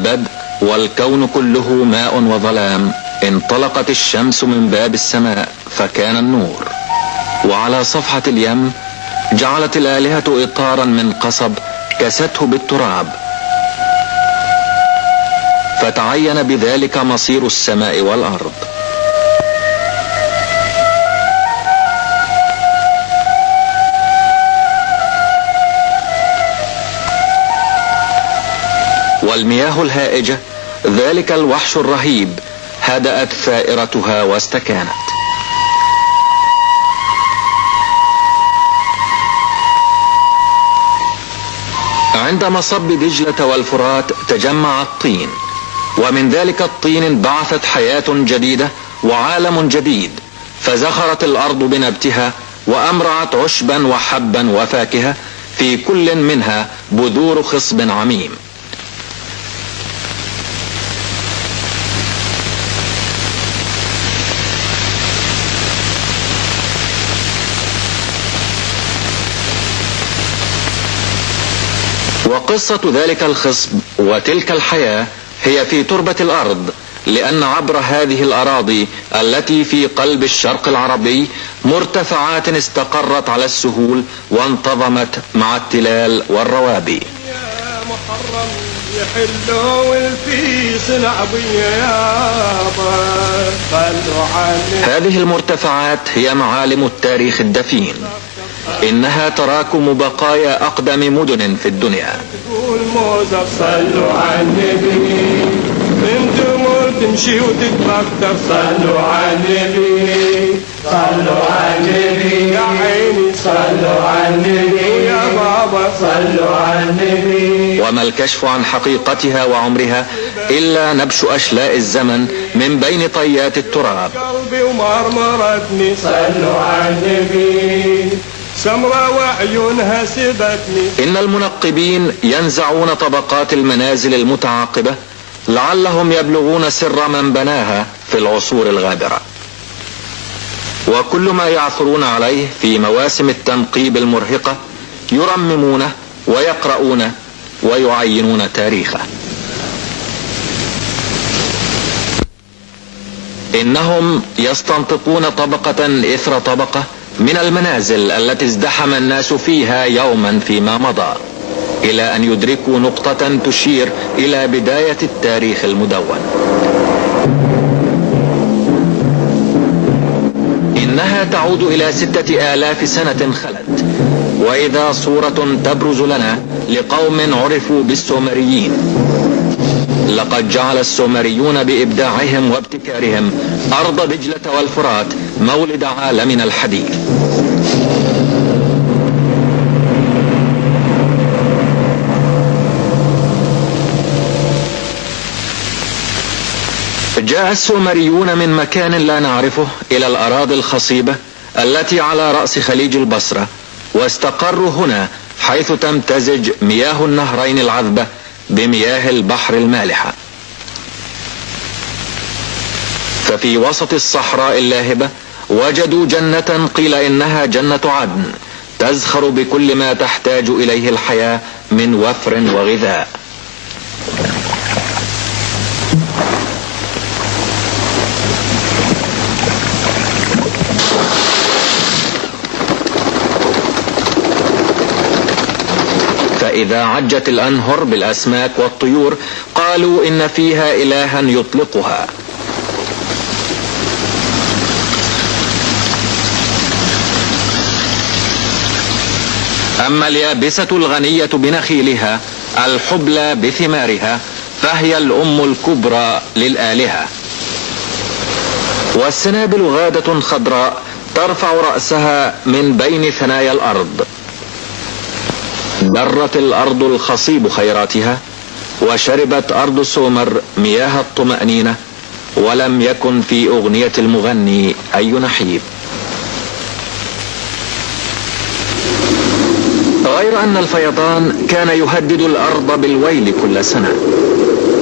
البدء والكون كله ماء وظلام، انطلقت الشمس من باب السماء فكان النور، وعلى صفحة اليم جعلت الآلهة إطارا من قصب كسته بالتراب، فتعين بذلك مصير السماء والأرض. والمياه الهائجة، ذلك الوحش الرهيب، هدأت ثائرتها واستكانت. عند مصب دجلة والفرات تجمع الطين، ومن ذلك الطين انبعثت حياة جديدة وعالم جديد، فزخرت الأرض بنبتها وأمرعت عشبا وحبا وفاكهة، في كل منها بذور خصب عميم. وقصة ذلك الخصب وتلك الحياة هي في تربة الأرض، لأن عبر هذه الأراضي التي في قلب الشرق العربي مرتفعات استقرت على السهول وانتظمت مع التلال والروابي. يا محرم يحلوا الفيس العبية يابا خلوا عني. هذه المرتفعات هي معالم التاريخ الدفين، إنها تراكم بقايا أقدم مدن في الدنيا. تقول موزة صلوا على النبي، من تمر تمشي وتتبختر صلوا على النبي، صلوا على النبي يا عيني، صلوا على النبي يا بابا، صلوا على النبي. وما الكشف عن حقيقتها وعمرها إلا نبش أشلاء الزمن من بين طيات التراب. قلبي ومرمرتني صلوا على النبي، سمرة وعيونها سبتني. إن المنقبين ينزعون طبقات المنازل المتعاقبة لعلهم يبلغون سر من بناها في العصور الغابرة، وكل ما يعثرون عليه في مواسم التنقيب المرهقة يرممونه ويقرؤونه ويعينون تاريخه. إنهم يستنطقون طبقة إثر طبقة من المنازل التي ازدحم الناس فيها يوما فيما مضى، إلى أن يدركوا نقطة تشير إلى بداية التاريخ المدون. إنها تعود إلى 6000 سنة خلت، وإذا صورة تبرز لنا لقوم عرفوا بالسومريين. لقد جعل السومريون بإبداعهم وابتكارهم أرض دجلة والفرات مولد عالمنا الحديث. جاء السومريون من مكان لا نعرفه إلى الأراضي الخصيبة التي على رأس خليج البصرة، واستقروا هنا حيث تمتزج مياه النهرين العذبة بمياه البحر المالحة. ففي وسط الصحراء اللاهبة وجدوا جنة قيل إنها جنة عدن، تزخر بكل ما تحتاج إليه الحياة من وفر وغذاء. فإذا عجت الأنهر بالأسماك والطيور قالوا إن فيها إلها يطلقها. أما اليابسة الغنية بنخيلها الحبلى بثمارها فهي الأم الكبرى للآلهة. والسنابل غادة خضراء ترفع رأسها من بين ثنايا الأرض. درت الأرض الخصيب خيراتها، وشربت أرض سومر مياه الطمأنينة، ولم يكن في أغنية المغني أي نحيب. غير أن الفيضان كان يهدد الأرض بالويل كل سنة،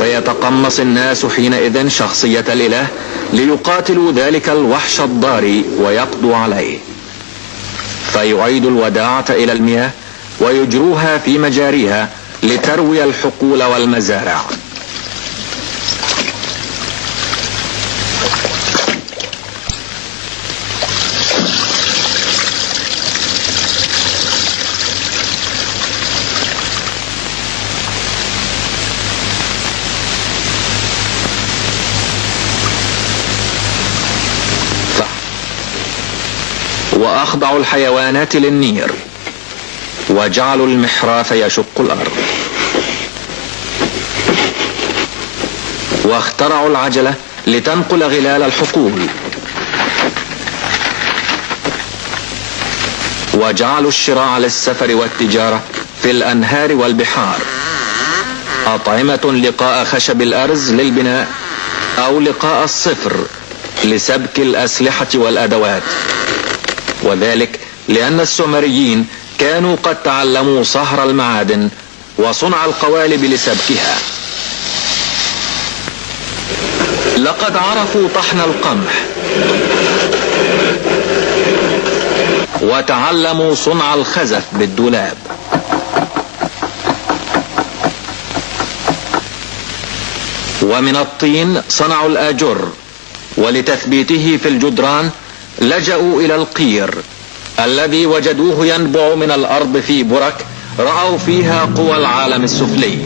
فيتقمص الناس حينئذ شخصية الإله ليقاتلوا ذلك الوحش الضاري ويقضوا عليه، فيعيد الوداعة إلى المياه ويجروها في مجاريها لتروي الحقول والمزارع. وأخضعوا الحيوانات للنير، وجعلوا المحراث يشق الأرض، واخترعوا العجلة لتنقل غلال الحقول، وجعلوا الشراع للسفر والتجارة في الأنهار والبحار، أطعمة لقاء خشب الأرز للبناء، أو لقاء الصفر لسبك الأسلحة والأدوات. وذلك لأن السومريين كانوا قد تعلموا صهر المعادن وصنع القوالب لسبكها. لقد عرفوا طحن القمح، وتعلموا صنع الخزف بالدولاب. ومن الطين صنعوا الآجر، ولتثبيته في الجدران لجأوا إلى القير الذي وجدوه ينبع من الأرض في برك رأوا فيها قوى العالم السفلي.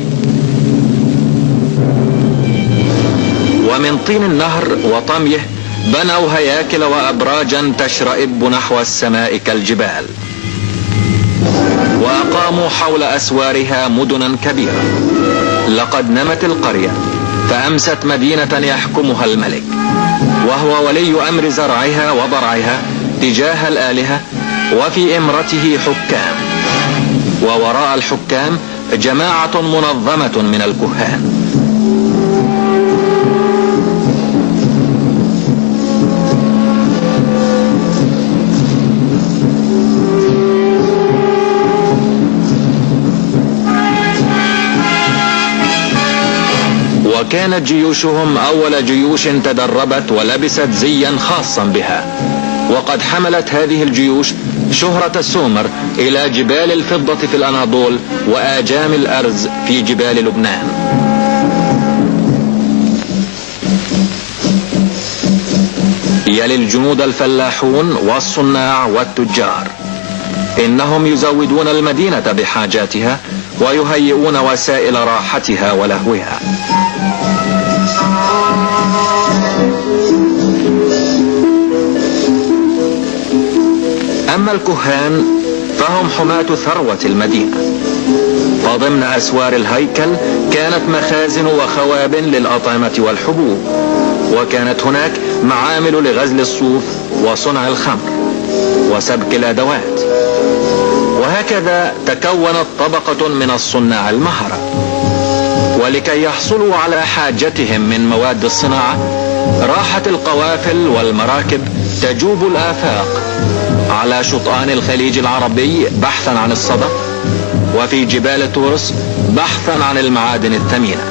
ومن طين النهر وطميه بنوا هياكل وأبراجا تشرئب نحو السماء كالجبال، وأقاموا حول أسوارها مدنا كبيرة. لقد نمت القرية فأمست مدينة يحكمها الملك، وهو ولي أمر زرعها وضرعها تجاه الآلهة، وفي إمرته حكام، ووراء الحكام جماعة منظمة من الكهان. وكانت جيوشهم أول جيوش تدربت ولبست زيا خاصا بها، وقد حملت هذه الجيوش شهرة السومر إلى جبال الفضة في الأناضول وآجام الأرز في جبال لبنان. يلي الجنود الفلاحون والصناع والتجار، إنهم يزودون المدينة بحاجاتها ويهيئون وسائل راحتها ولهوها. أما الكهان فهم حماة ثروة المدينة، فضمن أسوار الهيكل كانت مخازن وخواب للأطعمة والحبوب، وكانت هناك معامل لغزل الصوف وصنع الخمر وسبك الأدوات. وهكذا تكونت طبقة من الصناع المهرة، ولكي يحصلوا على حاجتهم من مواد الصناعة راحت القوافل والمراكب تجوب الآفاق على شطآن الخليج العربي بحثا عن الصدى، وفي جبال تورس بحثا عن المعادن الثمينة.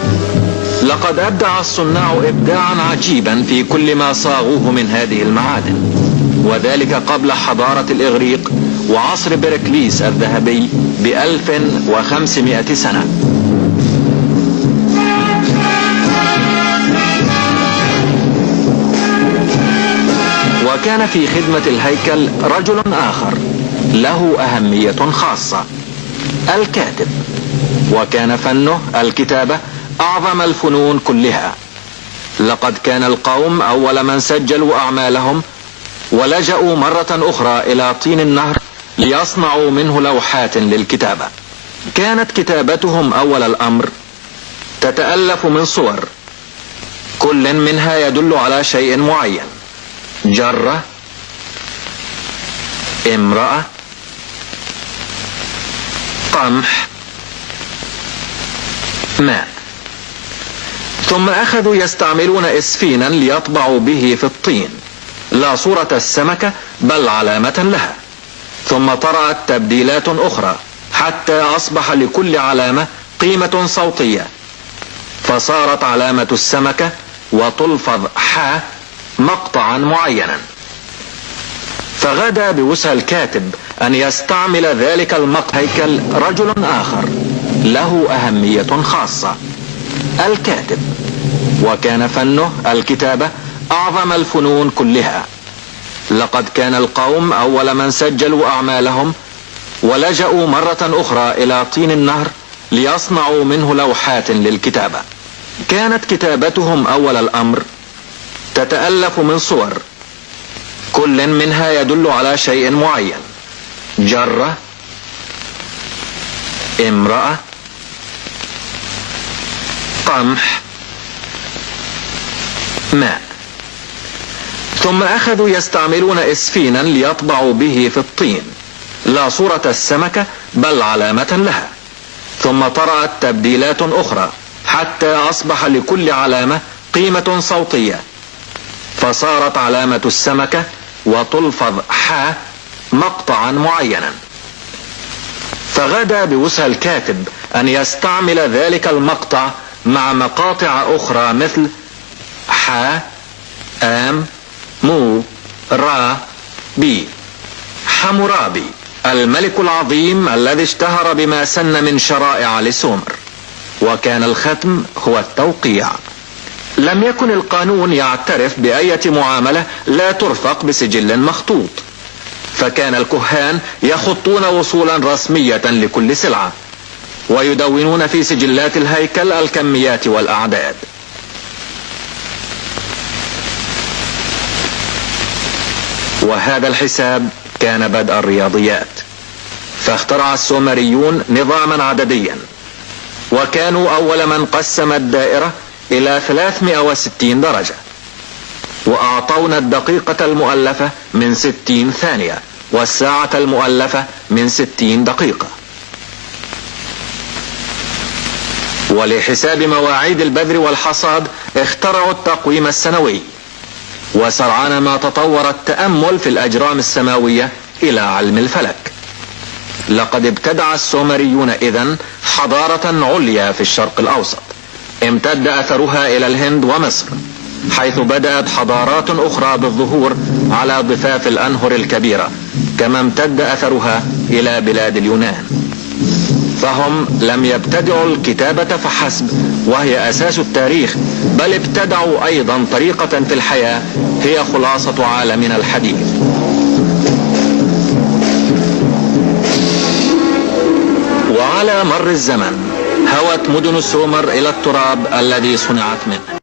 لقد أبدع الصناع إبداعا عجيبا في كل ما صاغوه من هذه المعادن، وذلك قبل حضارة الإغريق وعصر بيركليس الذهبي ب1500 سنة. وكان في خدمة الهيكل رجل آخر له أهمية خاصة، الكاتب، وكان فنه الكتابة أعظم الفنون كلها. لقد كان القوم أول من سجلوا أعمالهم، ولجأوا مرة أخرى إلى طين النهر ليصنعوا منه لوحات للكتابة. كانت كتابتهم أول الأمر تتألف من صور، كل منها يدل على شيء معين: جرة، امرأة، قمح، ماء. ثم أخذوا يستعملون إسفينا ليطبعوا به في الطين لا صورة السمكة بل علامة لها، ثم طرأت تبديلات أخرى حتى أصبح لكل علامة قيمة صوتية، فصارت علامة السمكة وتلفظ حا مقطعا معينا. فغدا بوسع الكاتب أن يستعمل ذلك المقطع هيكل رجل آخر له أهمية خاصة، الكاتب، وكان فنه الكتابة أعظم الفنون كلها. لقد كان القوم أول من سجلوا أعمالهم، ولجأوا مرة أخرى إلى طين النهر ليصنعوا منه لوحات للكتابة. كانت كتابتهم أول الأمر تتألف من صور، كل منها يدل على شيء معين: جرة، امرأة، قمح، ماء. ثم أخذوا يستعملون إسفينا ليطبعوا به في الطين، لا صورة السمكة بل علامة لها. ثم طرأت تبديلات أخرى حتى أصبح لكل علامة قيمة صوتية، فصارت علامة السمكة وتلفظ ح مقطعا معينا. فغدا بوسع الكاتب أن يستعمل ذلك المقطع مع مقاطع أخرى مثل ح، آم، مو، را، بي. حمورابي الملك العظيم الذي اشتهر بما سن من شرائع لسومر، وكان الختم هو التوقيع. لم يكن القانون يعترف بأية معاملة لا ترفق بسجل مخطوط، فكان الكهان يخطون وصولا رسمية لكل سلعة، ويدونون في سجلات الهيكل الكميات والأعداد. وهذا الحساب كان بدء الرياضيات، فاخترع السومريون نظاما عدديا، وكانوا أول من قسم الدائرة إلى 360 درجة، وأعطونا الدقيقة المؤلفة من 60 ثانية والساعة المؤلفة من 60 دقيقة. ولحساب مواعيد البذر والحصاد اخترعوا التقويم السنوي، وسرعان ما تطور التأمل في الأجرام السماوية إلى علم الفلك. لقد ابتدع السومريون إذن حضارة عليا في الشرق الأوسط، امتد أثرها إلى الهند ومصر، حيث بدأت حضارات أخرى بالظهور على ضفاف الأنهر الكبيرة، كما امتد أثرها إلى بلاد اليونان. فهم لم يبتدعوا الكتابة فحسب وهي أساس التاريخ، بل ابتدعوا أيضا طريقة في الحياة هي خلاصة عالمنا الحديث. وعلى مر الزمن هوت مدن السومر إلى التراب الذي صنعت منه.